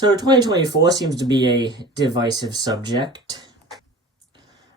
So 2024 seems to be a divisive subject.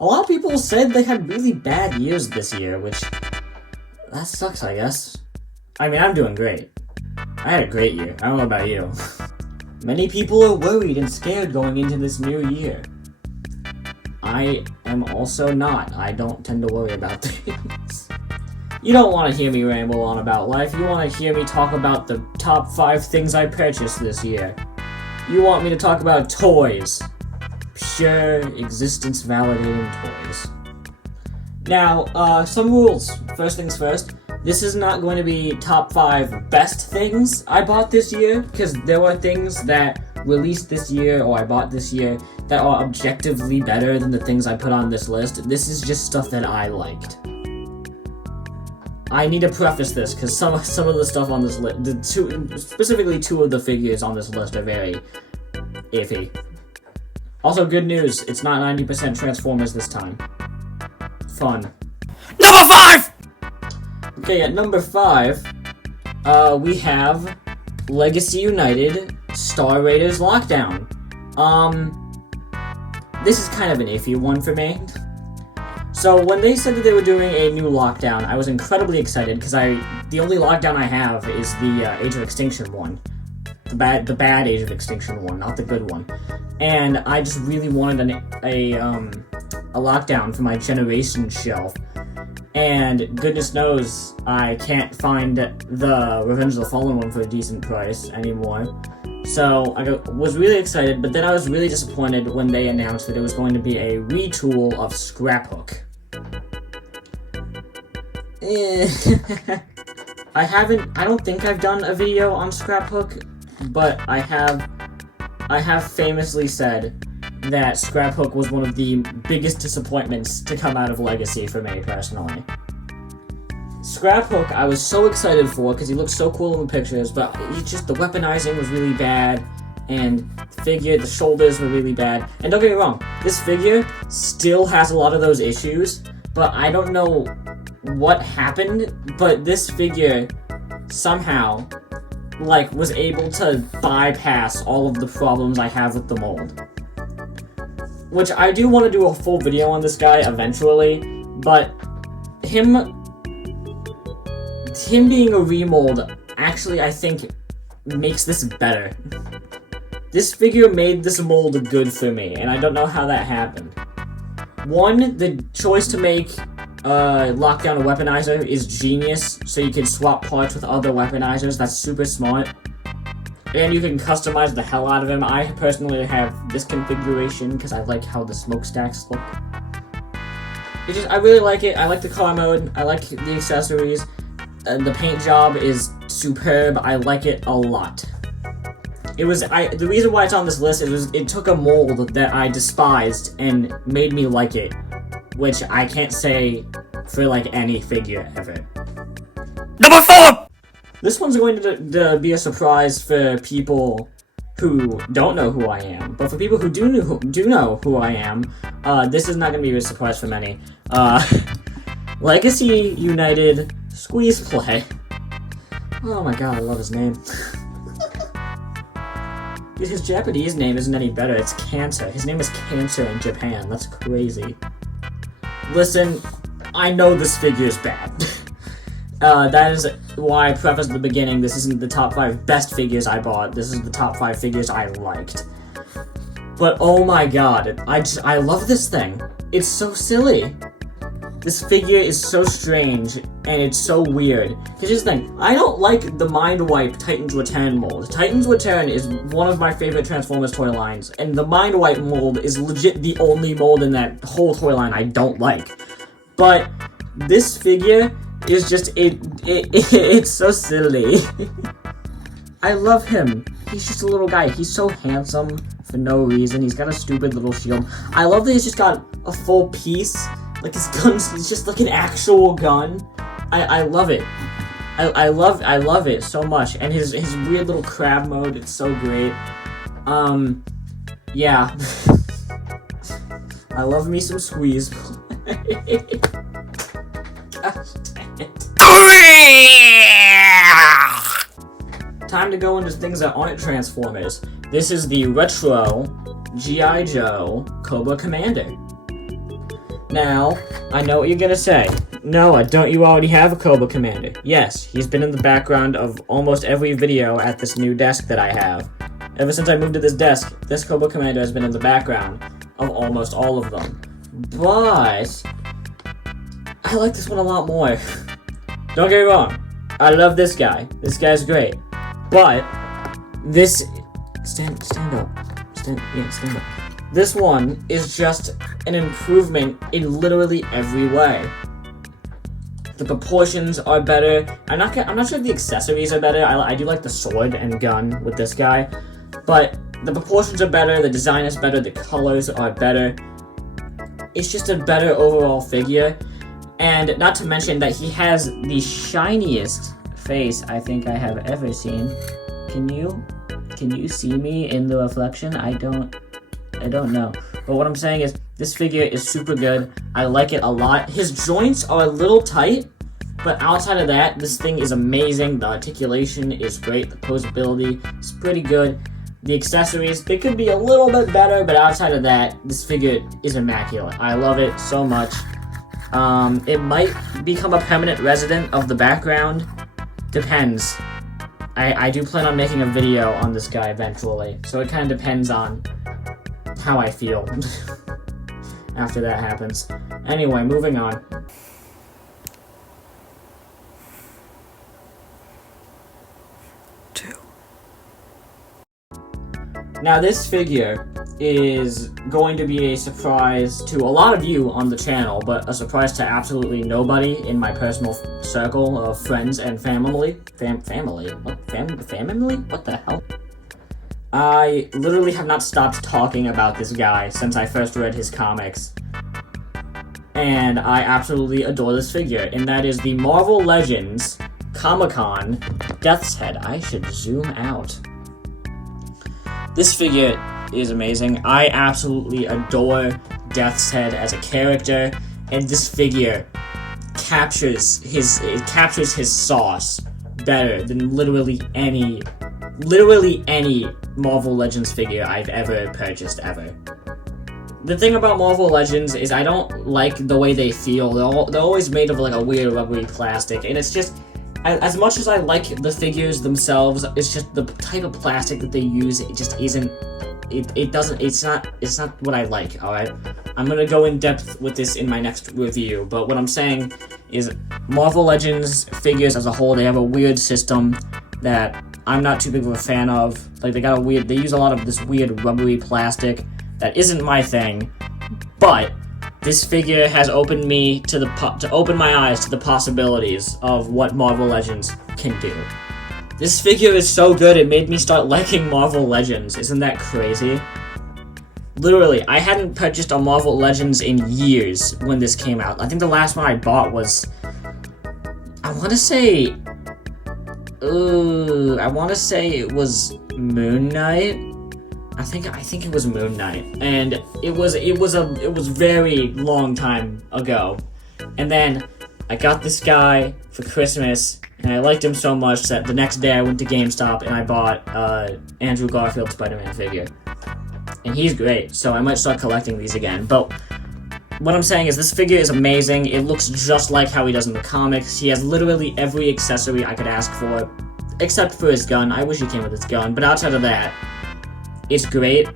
A lot of people said they had really bad years this year, which... that sucks, I guess. I mean, I'm doing great. I had a great year. I don't know about you. Many people are worried and scared going into this new year. I am also not. I don't tend to worry about things. You don't want to hear me ramble on about life. You want to hear me talk about the top 5 things I purchased this year. You want me to talk about toys. Pure existence validating toys. Now, some rules. First things first. This is not going to be top 5 best things I bought this year, because there were things that released this year or I bought this year that are objectively better than the things I put on this list. This is just stuff that I liked. I need to preface this because some of the stuff on this list, specifically 2 of the figures on this list are very iffy. Also, good news, it's not 90% Transformers this time. Fun. Number 5! Okay, at number 5, we have Legacy United Star Raiders Lockdown. This is kind of an iffy one for me. So when they said that they were doing a new Lockdown, I was incredibly excited because the only Lockdown I have is the Age of Extinction one. The bad Age of Extinction one, not the good one. And I just really wanted a Lockdown for my Generation shelf. And goodness knows I can't find the Revenge of the Fallen one for a decent price anymore. So I was really excited, but then I was really disappointed when they announced that it was going to be a retool of Scraphook. I don't think I've done a video on Scraphook, but I have famously said that Scraphook was one of the biggest disappointments to come out of Legacy for me, personally. Scraphook I was so excited for because he looked so cool in the pictures, but the weaponizing was really bad, and the shoulders were really bad. And don't get me wrong, this figure still has a lot of those issues, but I don't know what happened, but this figure somehow, was able to bypass all of the problems I have with the mold. Which I do want to do a full video on this guy eventually, but him being a remold actually, I think, makes this better. This figure made this mold good for me, and I don't know how that happened. One, the choice to make Lockdown a weaponizer is genius, so you can swap parts with other weaponizers. That's super smart. And you can customize the hell out of him. I personally have this configuration because I like how the smokestacks look. I really like it. I like the car mode. I like the accessories. The paint job is superb. I like it a lot. The reason why it's on this list is it took a mold that I despised and made me like it, which I can't say for any figure ever. Number 4! This one's going to be a surprise for people who don't know who I am, but for people who do know who I am, this is not going to be a surprise for many. Legacy United Squeeze Play. Oh my god, I love his name. His Japanese name isn't any better, it's Cancer. His name is Cancer in Japan, that's crazy. Listen, I know this figure is bad. That is why I prefaced at the beginning, this isn't the top 5 best figures I bought, this is the top 5 figures I liked. But oh my god, I love this thing. It's so silly. This figure is so strange, and it's so weird. Because here's the thing, I don't like the Mind Wipe Titans Return mold. Titans Return is one of my favorite Transformers toy lines, and the Mind Wipe mold is legit the only mold in that whole toy line I don't like. But this figure is just, it's so silly. I love him. He's just a little guy. He's so handsome for no reason. He's got a stupid little shield. I love that he's just got a full piece. His gun's just like an actual gun. I love it. I love it so much. And his weird little crab mode, it's so great. Yeah. I love me some Squeeze Play. Gosh dang it. Time to go into things that aren't Transformers. This is the retro G.I. Joe Cobra Commander. Now, I know what you're gonna say. Noah, don't you already have a Cobra Commander? Yes, he's been in the background of almost every video at this new desk that I have. Ever since I moved to this desk, this Cobra Commander has been in the background of almost all of them. But I like this one a lot more. Don't get me wrong, I love this guy. This guy's great. But this stand up. Stand up. This one is just an improvement in literally every way. The proportions are better. I'm not sure if the accessories are better. I do like the sword and gun with this guy, but the proportions are better, the design is better, the colors are better. It's just a better overall figure, and not to mention that he has the shiniest face I think I have ever seen. Can you see me in the reflection? I don't know. But what I'm saying is, this figure is super good. I like it a lot. His joints are a little tight, but outside of that, this thing is amazing. The articulation is great. The posability is pretty good. The accessories, they could be a little bit better, but outside of that, this figure is immaculate. I love it so much. It might become a permanent resident of the background. Depends. I do plan on making a video on this guy eventually, so it kind of depends on how I feel after that happens. Anyway, moving on. Now this figure is going to be a surprise to a lot of you on the channel, but a surprise to absolutely nobody in my personal circle of friends and family. Family? What the hell? I literally have not stopped talking about this guy since I first read his comics. And I absolutely adore this figure, and that is the Marvel Legends Comic-Con Death's Head. I should zoom out. This figure is amazing. I absolutely adore Death's Head as a character, and this figure captures his sauce better than literally any Marvel Legends figure I've ever purchased ever. The thing about Marvel Legends is I don't like the way they feel. They're always made of like a weird rubbery plastic, and it's just, as much as I like the figures themselves, it's just the type of plastic that they use. It just isn't. It's not what I like. All right, I'm gonna go in depth with this in my next review. But what I'm saying is, Marvel Legends figures as a whole, they have a weird system that I'm not too big of a fan of. Like they use a lot of this weird rubbery plastic that isn't my thing. But this figure has opened me to open my eyes to the possibilities of what Marvel Legends can do. This figure is so good, it made me start liking Marvel Legends. Isn't that crazy? Literally, I hadn't purchased a Marvel Legends in years when this came out. I think the last one I bought was, I want to say it was Moon Knight. I think it was Moon Knight, and it was very long time ago. And then I got this guy for Christmas, and I liked him so much that the next day I went to GameStop and I bought Andrew Garfield Spider-Man figure. And he's great, so I might start collecting these again. But what I'm saying is, this figure is amazing. It looks just like how he does in the comics. He has literally every accessory I could ask for, except for his gun. I wish he came with his gun, but outside of that, it's great.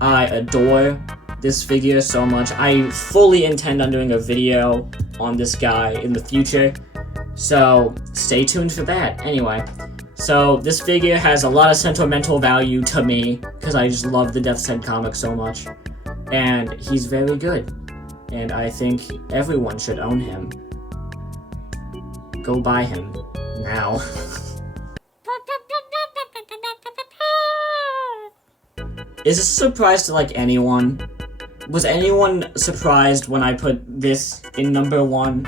I adore this figure so much. I fully intend on doing a video on this guy in the future, so stay tuned for that. Anyway, so this figure has a lot of sentimental value to me, because I just love the Death's Head comic so much, and he's very good, and I think everyone should own him. Go buy him now. Is this a surprise to, like, anyone? Was anyone surprised when I put this in number 1?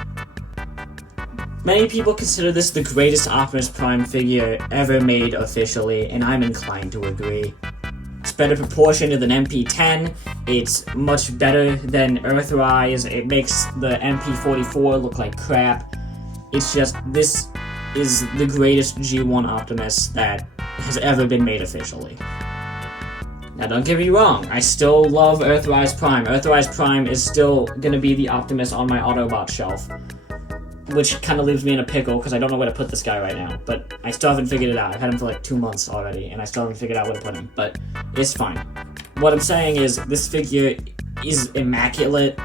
Many people consider this the greatest Optimus Prime figure ever made officially, and I'm inclined to agree. It's better proportioned than MP10, it's much better than Earthrise, it makes the MP44 look like crap. It's just, this is the greatest G1 Optimus that has ever been made officially. Now, don't get me wrong, I still love Earthrise Prime. Earthrise Prime is still gonna be the Optimus on my Autobot shelf. Which kind of leaves me in a pickle, because I don't know where to put this guy right now. But I still haven't figured it out. I've had him for like 2 months already, and I still haven't figured out where to put him. But it's fine. What I'm saying is, this figure is immaculate.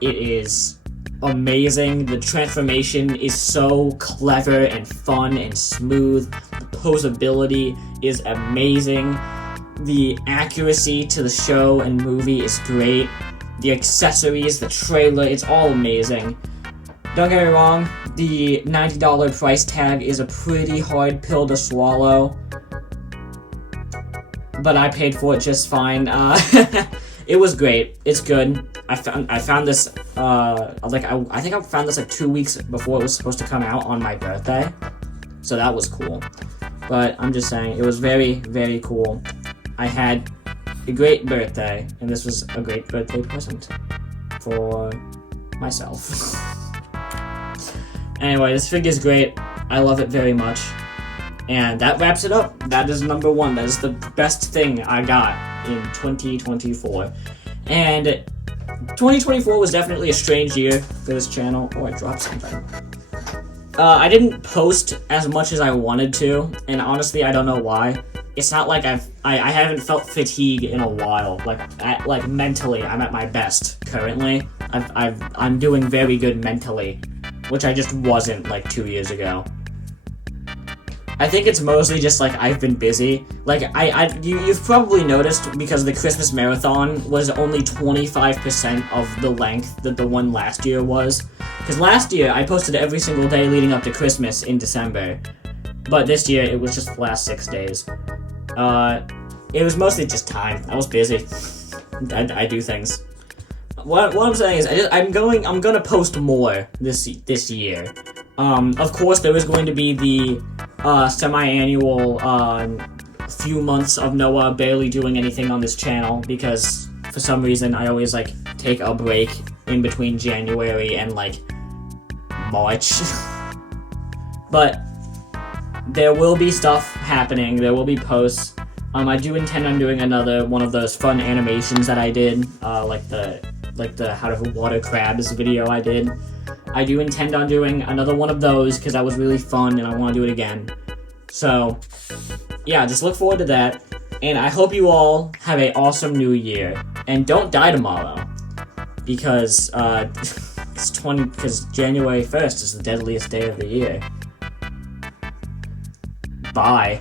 It is amazing. The transformation is so clever and fun and smooth. The posability is amazing. The accuracy to the show and movie is great. The accessories, the trailer, it's all amazing. Don't get me wrong, the $90 price tag is a pretty hard pill to swallow, but I paid for it just fine. It was great. It's good. I found this, I think I found this like 2 weeks before it was supposed to come out on my birthday, so that was cool. But I'm just saying, it was very, very cool. I had a great birthday, and this was a great birthday present for myself. Anyway, this figure's great. I love it very much. And that wraps it up. That is number 1. That is the best thing I got in 2024. And 2024 was definitely a strange year for this channel. Oh, I dropped something. I didn't post as much as I wanted to, and honestly, I don't know why. It's not like I haven't felt fatigue in a while. Like mentally, I'm at my best currently. I'm doing very good mentally, which I just wasn't like 2 years ago. I think it's mostly just like I've been busy. Like you've probably noticed, because the Christmas marathon was only 25% of the length that the one last year was. Because last year I posted every single day leading up to Christmas in December, but this year it was just the last 6 days. It was mostly just time. I was busy. I do things. What I'm saying is, I'm gonna post more this year. Of course, there is going to be the semi-annual few months of Noah barely doing anything on this channel, because for some reason I always like take a break in between January and like March. But there will be stuff happening. There will be posts. I do intend on doing another one of those fun animations that I did, like the how to water crabs video I did. I do intend on doing another one of those because that was really fun and I want to do it again. So, yeah, just look forward to that. And I hope you all have an awesome new year. And don't die tomorrow, because because January 1st is the deadliest day of the year. Bye.